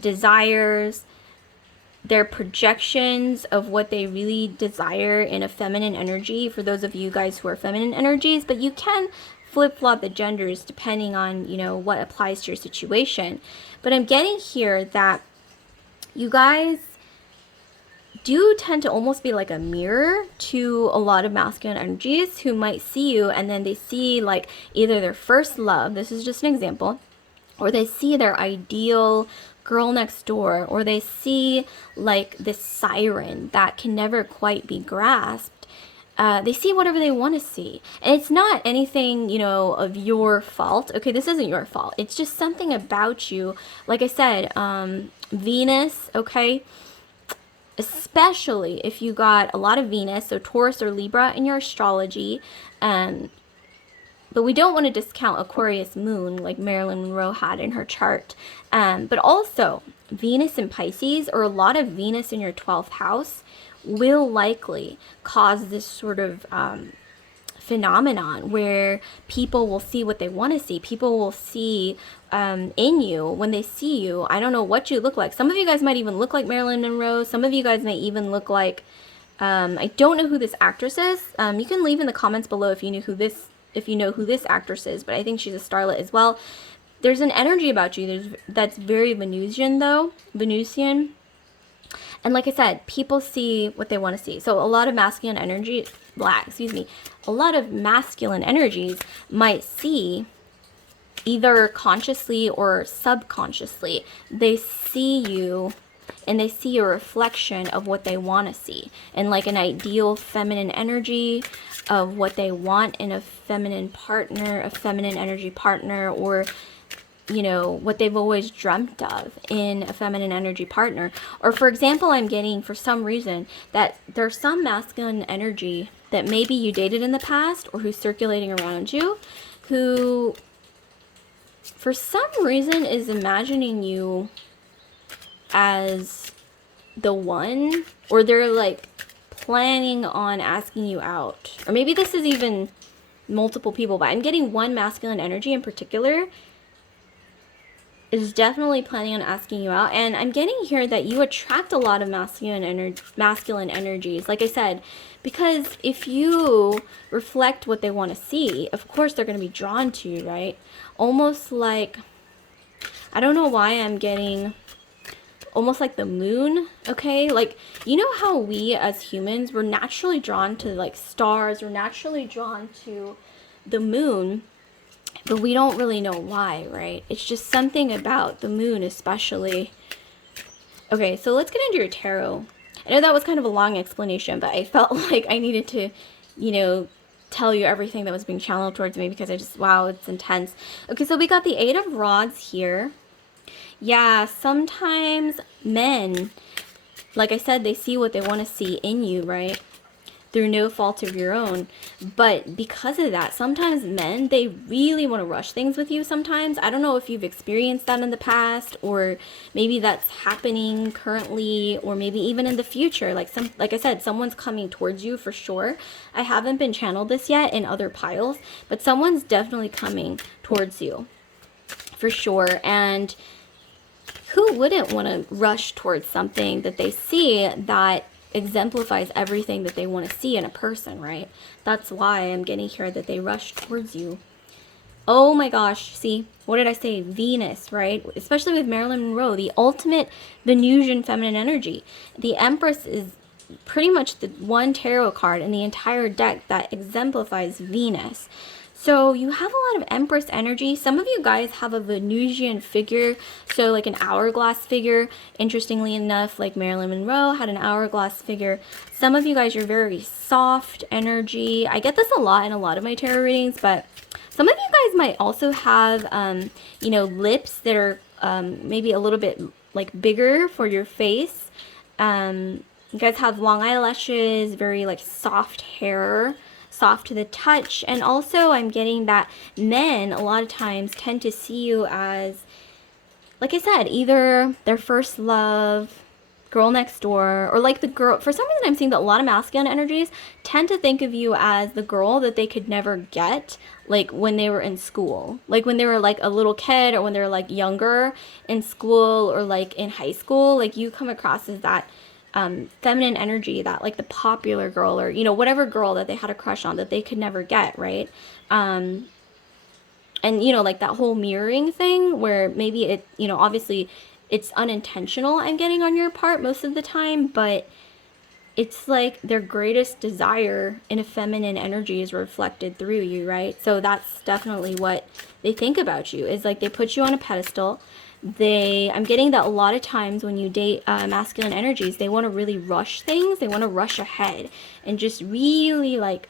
desires, their projections of what they really desire in a feminine energy, for those of you guys who are feminine energies, but you can flip-flop the genders depending on, what applies to your situation. But I'm getting here that you guys do tend to almost be like a mirror to a lot of masculine energies who might see you, and then they see like either their first love, this is just an example, or they see their ideal girl next door, or they see like this siren that can never quite be grasped. They see whatever they want to see. And it's not anything, of your fault. Okay, this isn't your fault. It's just something about you. Like I said, Venus, okay? Especially if you got a lot of Venus, so Taurus or Libra in your astrology, but we don't want to discount Aquarius moon like Marilyn Monroe had in her chart. But also, Venus in Pisces, or a lot of Venus in your 12th house, will likely cause this sort of phenomenon where people will see what they want to see. People will see in you, when they see you, I don't know what you look like. Some of you guys might even look like Marilyn Monroe. Some of you guys may even look like, I don't know who this actress is. You can leave in the comments below if you know who this actress is, but I think she's a starlet as well. There's an energy about you that's very Venusian, though. Venusian. And like I said, people see what they want to see. So a lot of masculine energy, a lot of masculine energies might see, either consciously or subconsciously, they see you and they see a reflection of what they want to see, and like an ideal feminine energy of what they want in a feminine partner, a feminine energy partner, or what they've always dreamt of in a feminine energy partner. Or for example, I'm getting, for some reason, that there's some masculine energy that maybe you dated in the past, or who's circulating around you, who for some reason, is imagining you as the one, or they're like planning on asking you out. Or maybe this is even multiple people, but I'm getting one masculine energy in particular is definitely planning on asking you out. And I'm getting here that you attract a lot of masculine energies, like I said, because if you reflect what they want to see, of course they're going to be drawn to you, right? Almost like, I don't know why I'm getting almost like the moon, okay? Like, you know how we as humans, we're naturally drawn to like stars, we're naturally drawn to the moon, but we don't really know why, right? It's just something about the moon especially. Okay, so let's get into your tarot. I know that was kind of a long explanation, but I felt like I needed to, you know, tell you everything that was being channeled towards me because I just, wow, it's intense. Okay, so we got the Eight of Rods here. Yeah, sometimes men, like I said, they see what they want to see in you, right? Through no fault of your own. But because of that, sometimes men, they really want to rush things with you sometimes. I don't know if you've experienced that in the past, or maybe that's happening currently, or maybe even in the future. Like I said, someone's coming towards you for sure. I haven't been channeled this yet in other piles, but someone's definitely coming towards you for sure. And who wouldn't want to rush towards something that they see that exemplifies everything that they want to see in a person, right? That's why I'm getting here that they rush towards you. Oh my gosh, see, what did I say? Venus, right? Especially with Marilyn Monroe, the ultimate Venusian feminine energy. The Empress is pretty much the one tarot card in the entire deck that exemplifies Venus. So you have a lot of Empress energy. Some of you guys have a Venusian figure, so like an hourglass figure. Interestingly enough, like Marilyn Monroe had an hourglass figure. Some of you guys are very soft energy. I get this a lot in a lot of my tarot readings, but some of you guys might also have, you know, lips that are maybe a little bit like bigger for your face. You guys have long eyelashes, very like soft hair, soft to the touch. And also I'm getting that men a lot of times tend to see you as, like I said, either their first love, girl next door, or like the girl. For some reason I'm seeing that a lot of masculine energies tend to think of you as the girl that they could never get, like when they were in school, like when they were like a little kid, or when they were like younger in school, or like in high school. Like you come across as that feminine energy, that like the popular girl, or you know, whatever girl that they had a crush on that they could never get, right? And you know, like that whole mirroring thing where maybe it, you know, obviously it's unintentional, I'm getting on your part most of the time, but it's like their greatest desire in a feminine energy is reflected through you, right? So that's definitely what they think about you, is like they put you on a pedestal. I'm getting that a lot of times when you date masculine energies, they want to really rush things. They want to rush ahead and just really like,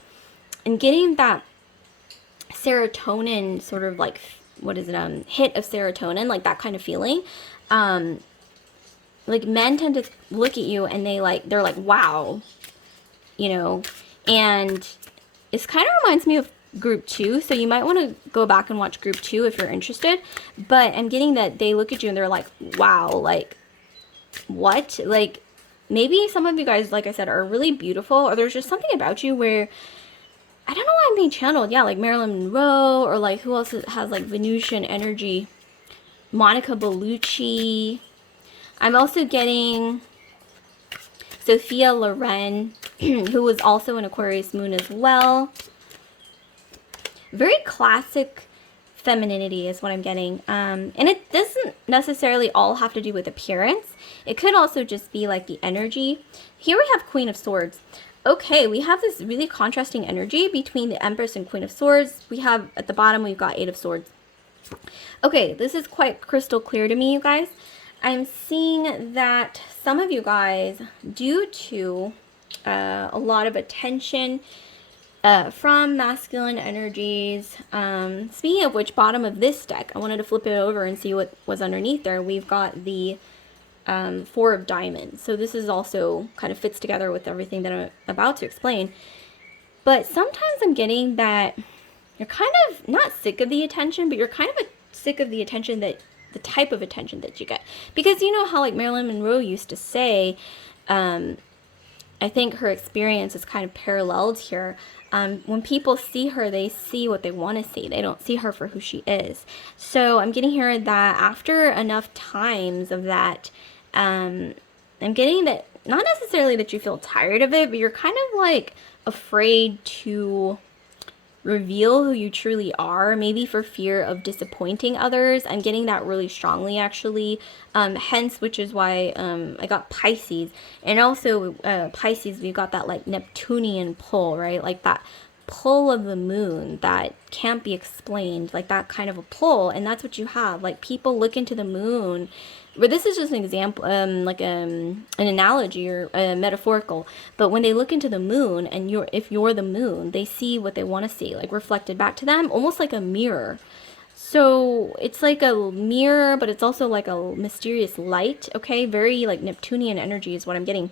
and getting that serotonin sort of like, what is it, hit of serotonin, like that kind of feeling. Like men tend to look at you and they're like, wow, you know, and it kind of reminds me of group 2, so you might want to go back and watch group 2 if you're interested. But I'm getting that they look at you and they're like, wow, like what? Like maybe some of you guys, like I said, are really beautiful, or there's just something about you where, I don't know why I'm being channeled. Yeah, like Marilyn Monroe, or like who else has like Venusian energy? Monica Bellucci. I'm also getting Sophia Loren, who was also an Aquarius moon as well. Very classic femininity is what I'm getting. And it doesn't necessarily all have to do with appearance. It could also just be like the energy. Here we have Queen of Swords. Okay, we have this really contrasting energy between the Empress and Queen of Swords. We have, at the bottom, we've got Eight of Swords. Okay, this is quite crystal clear to me, you guys. I'm seeing that some of you guys, due to a lot of attention from masculine energies, speaking of which, bottom of this deck, I wanted to flip it over and see what was underneath there. We've got the Four of Diamonds. So this is also kind of fits together with everything that I'm about to explain. But sometimes I'm getting that you're kind of not sick of the attention, but you're kind of sick of the attention that, the type of attention that you get. Because you know how like Marilyn Monroe used to say, I think her experience is kind of paralleled here. When people see her, they see what they want to see. They don't see her for who she is. So I'm getting here that after enough times of that, I'm getting that, not necessarily that you feel tired of it, but you're kind of like afraid to reveal who you truly are, maybe for fear of disappointing others. I'm getting that really strongly, actually. Hence, which is why I got Pisces. And also, Pisces, we've got that like Neptunian pull, right? Like that pull of the moon that can't be explained, like that kind of a pull. And that's what you have. Like people look into the moon, but this is just an example, like an analogy or metaphorical. But when they look into the moon, and if you're the moon, they see what they want to see, like reflected back to them, almost like a mirror. So it's like a mirror, but it's also like a mysterious light. Okay, very like Neptunian energy is what I'm getting.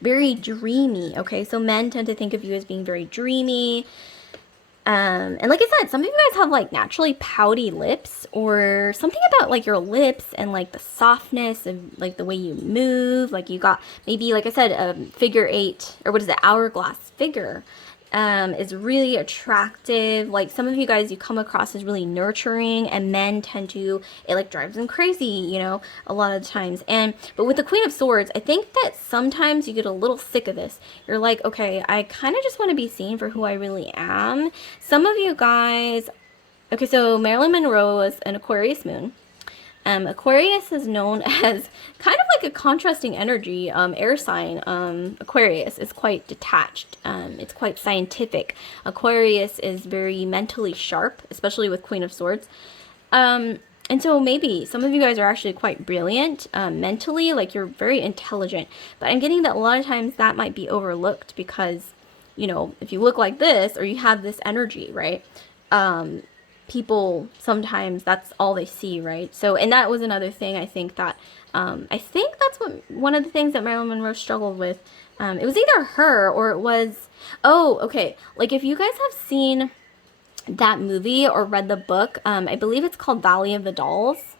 Very dreamy. Okay, so men tend to think of you as being very dreamy. And like I said, some of you guys have like naturally pouty lips, or something about like your lips and like the softness of like the way you move. Like you got maybe, like I said, a figure 8, or what is it, hourglass figure. Is really attractive. Like some of you guys, you come across as really nurturing, and men tend to, it like drives them crazy, you know, a lot of the times. But with the Queen of Swords, I think that sometimes you get a little sick of this. You're like, okay, I kind of just want to be seen for who I really am. Some of you guys, okay, so Marilyn Monroe was an Aquarius moon. Aquarius is known as kind of like a contrasting energy, air sign. Aquarius is quite detached. It's quite scientific. Aquarius is very mentally sharp, especially with Queen of Swords. And so maybe some of you guys are actually quite brilliant mentally, like you're very intelligent. But I'm getting that a lot of times that might be overlooked because, you know, if you look like this or you have this energy, right? People sometimes that's all they see, right? So, and that was another thing I think that I think that's what one of the things that Marilyn Monroe struggled with. It was either her or it was, oh, okay, like if you guys have seen that movie or read the book, I believe it's called Valley of the Dolls.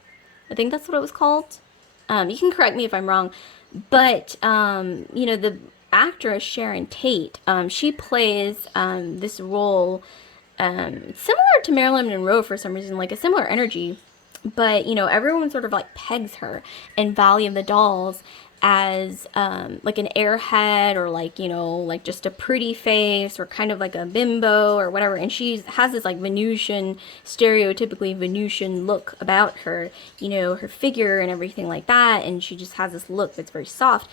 I think that's what it was called. You can correct me if I'm wrong, but you know, the actress Sharon Tate, she plays this role similar to Marilyn Monroe for some reason, like a similar energy. But, you know, everyone sort of like pegs her in Valley of the Dolls as like an airhead, or like, you know, like just a pretty face, or kind of like a bimbo or whatever. And she has this like Venusian, stereotypically Venusian look about her, you know, her figure and everything like that. And she just has this look that's very soft.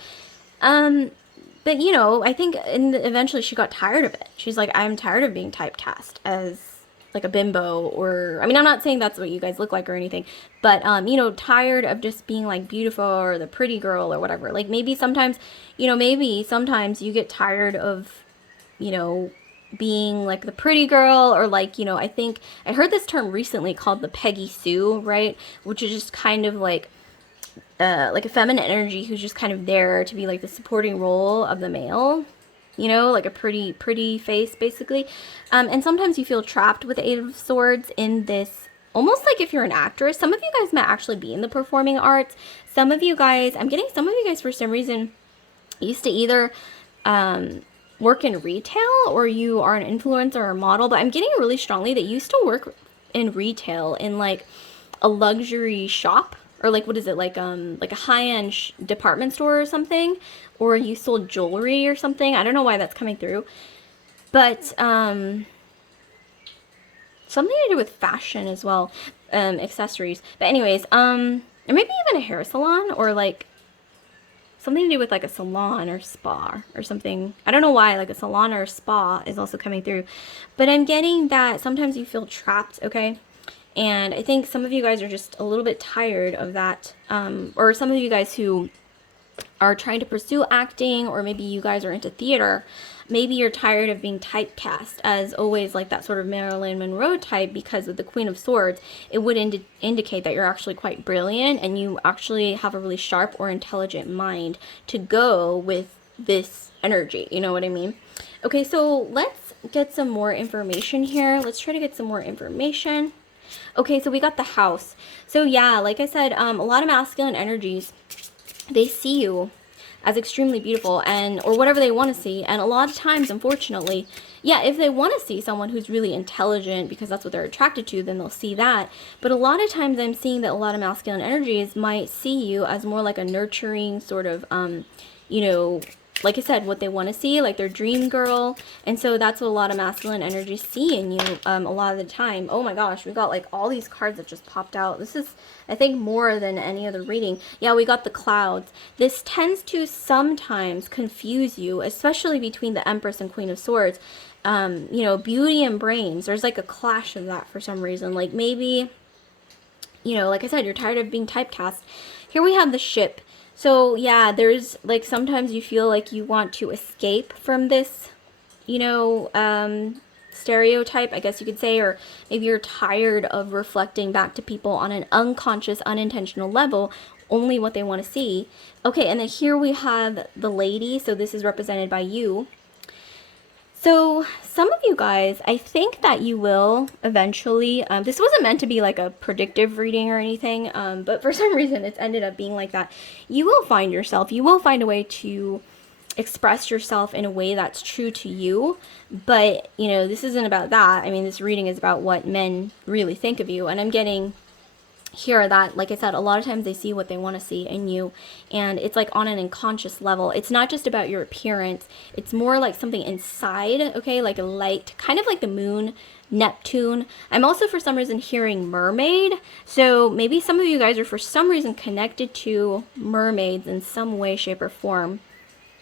But, you know, I think eventually she got tired of it. She's like, I'm tired of being typecast as like a bimbo, or, I mean, I'm not saying that's what you guys look like or anything, but, you know, tired of just being like beautiful or the pretty girl or whatever. Like maybe sometimes, you know, maybe sometimes you get tired of, you know, being like the pretty girl, or like, you know, I think I heard this term recently called the Peggy Sue, right? Which is just kind of like a feminine energy who's just kind of there to be like the supporting role of the male, you know, like a pretty face basically. And sometimes you feel trapped with the Eight of Swords in this, almost like if you're an actress. Some of you guys might actually be in the performing arts. Some of you guys, I'm getting some of you guys for some reason used to either work in retail, or you are an influencer or a model. But I'm getting really strongly that you used to work in retail in like a luxury shop, or like, what is it, like a high-end department store or something, or you sold jewelry or something. I don't know why that's coming through, but something to do with fashion as well, accessories. But anyways, or maybe even a hair salon, or like something to do with like a salon or spa or something. I don't know why, like a salon or a spa is also coming through, but I'm getting that sometimes you feel trapped, okay? And I think some of you guys are just a little bit tired of that, or some of you guys who are trying to pursue acting, or maybe you guys are into theater, maybe you're tired of being typecast as always like that sort of Marilyn Monroe type, because with the Queen of Swords, it would indicate that you're actually quite brilliant, and you actually have a really sharp or intelligent mind to go with this energy, you know what I mean? Okay, so let's get some more information here. Let's try to get some more information. Okay, so we got the house. So yeah, like I said, a lot of masculine energies, they see you as extremely beautiful, and or whatever they want to see. And a lot of times, unfortunately, yeah, if they want to see someone who's really intelligent because that's what they're attracted to, then they'll see that. But a lot of times I'm seeing that a lot of masculine energies might see you as more like a nurturing sort of you know, like I said, what they want to see, like their dream girl. And so that's what a lot of masculine energies see in you a lot of the time. Oh my gosh, we got like all these cards that just popped out. This is, I think, more than any other reading. Yeah, we got the clouds. This tends to sometimes confuse you, especially between the Empress and Queen of Swords. You know, beauty and brains. There's like a clash of that for some reason. Like maybe, you know, like I said, you're tired of being typecast. Here we have the ship. So yeah, there's like sometimes you feel like you want to escape from this, you know, stereotype, I guess you could say, or maybe you're tired of reflecting back to people on an unconscious, unintentional level, only what they want to see. Okay, and then here we have the lady. So this is represented by you. So some of you guys, I think that you will eventually, this wasn't meant to be like a predictive reading or anything, but for some reason it's ended up being like that. You will find yourself, you will find a way to express yourself in a way that's true to you. But, you know, this isn't about that. I mean, this reading is about what men really think of you. And I'm getting here that, like I said, a lot of times they see what they want to see in you, and it's like on an unconscious level. It's not just about your appearance, it's more like something inside, okay, like a light, kind of like the moon, Neptune. I'm also for some reason hearing mermaid, so maybe some of you guys are for some reason connected to mermaids in some way, shape, or form.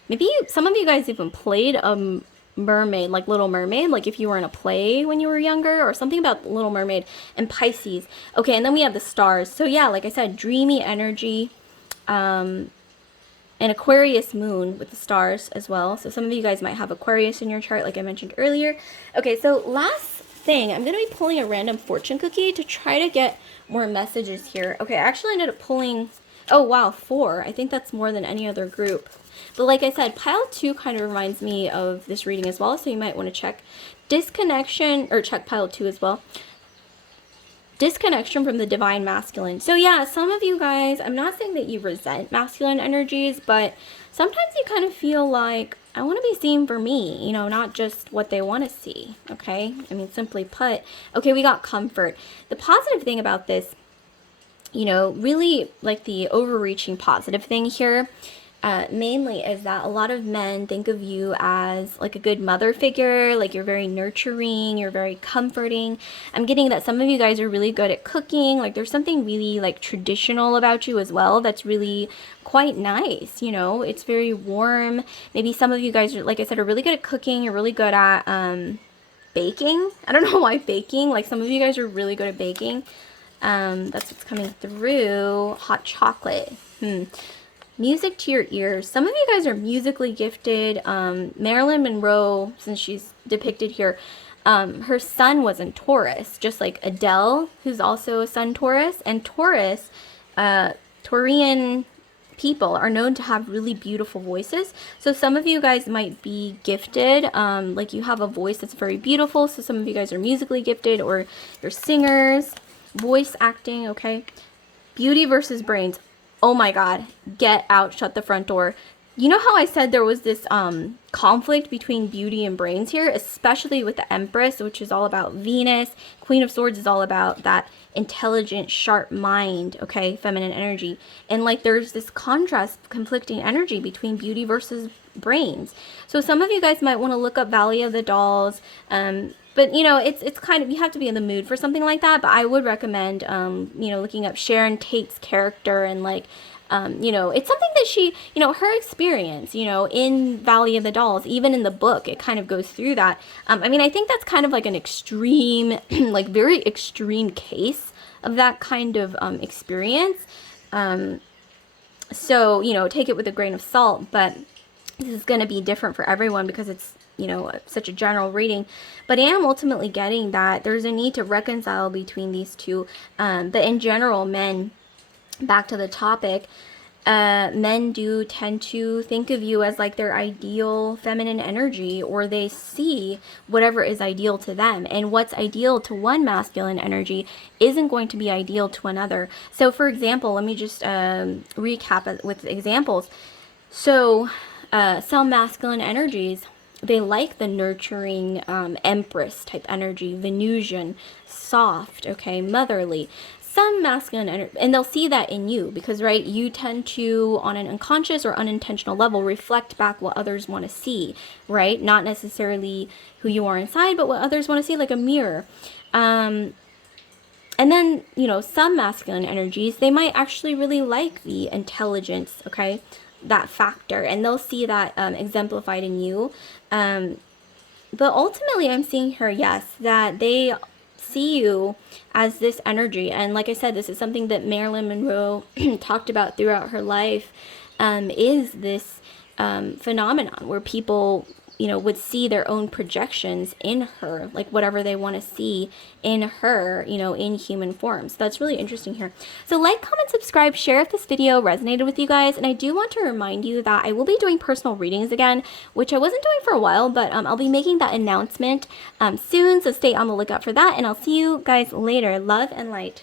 Maybe some of you guys even played a mermaid, like Little Mermaid, like if you were in a play when you were younger, or something about Little Mermaid. And Pisces. Okay, and then we have the stars. So yeah, like I said, dreamy energy, an Aquarius moon with the stars as well. So some of you guys might have Aquarius in your chart, like I mentioned earlier. Okay, so last thing, I'm going to be pulling a random fortune cookie to try to get more messages here. Okay, I actually ended up pulling, oh wow, 4. I think that's more than any other group. But like I said, pile 2 kind of reminds me of this reading as well, so you might want to check disconnection, or check pile 2 as well. Disconnection from the divine masculine. So yeah, some of you guys, I'm not saying that you resent masculine energies, but sometimes you kind of feel like, I want to be seen for me, you know, not just what they want to see, okay? I mean, simply put. Okay, we got comfort. The positive thing about this, you know, really like the overreaching positive thing here, mainly is that a lot of men think of you as like a good mother figure, like you're very nurturing, you're very comforting. I'm getting that some of you guys are really good at cooking, like there's something really like traditional about you as well that's really quite nice, you know, it's very warm. Maybe some of you guys are, like I said, are really good at cooking, you're really good at baking. I don't know why baking, like some of you guys are really good at baking. That's what's coming through. Hot chocolate. Music to your ears. Some of you guys are musically gifted. Marilyn Monroe, since she's depicted here, her sun was in Taurus, just like Adele, who's also a sun Taurus. And Taurus, Taurian people are known to have really beautiful voices. So some of you guys might be gifted, like you have a voice that's very beautiful. So some of you guys are musically gifted, or you're singers, voice acting, okay? Beauty versus brains. Oh my God, get out, shut the front door. You know how I said there was this conflict between beauty and brains here, especially with the Empress, which is all about Venus. Queen of Swords is all about that intelligent, sharp mind, okay, feminine energy. And like there's this contrast, conflicting energy between beauty versus brains. So some of you guys might want to look up Valley of the Dolls, but you know, it's kind of, you have to be in the mood for something like that. But I would recommend, you know, looking up Sharon Tate's character, and like, you know, it's something that she, you know, her experience, you know, in Valley of the Dolls, even in the book, it kind of goes through that. I mean, I think that's kind of like an extreme, like very extreme case of that kind of experience. So, you know, take it with a grain of salt, but this is going to be different for everyone because it's, you know, such a general reading. But I am ultimately getting that there's a need to reconcile between these two. But in general, men, back to the topic, men do tend to think of you as like their ideal feminine energy, or they see whatever is ideal to them. And what's ideal to one masculine energy isn't going to be ideal to another. So for example, let me just recap with examples. So some masculine energies, they like the nurturing empress type energy, Venusian, soft, okay, motherly. Some masculine energy, and they'll see that in you because, right, you tend to, on an unconscious or unintentional level, reflect back what others want to see, right? Not necessarily who you are inside, but what others want to see, like a mirror. And then, you know, some masculine energies, they might actually really like the intelligence, okay, that factor, and they'll see that exemplified in you. But ultimately, I'm seeing here, yes, that they see you as this energy. And like I said, this is something that Marilyn Monroe talked about throughout her life, is this phenomenon where people, you know, would see their own projections in her, like whatever they want to see in her, you know, in human form. So that's really interesting here. So like, comment, subscribe, share if this video resonated with you guys. And I do want to remind you that I will be doing personal readings again, which I wasn't doing for a while, but I'll be making that announcement soon. So stay on the lookout for that, and I'll see you guys later. Love and light.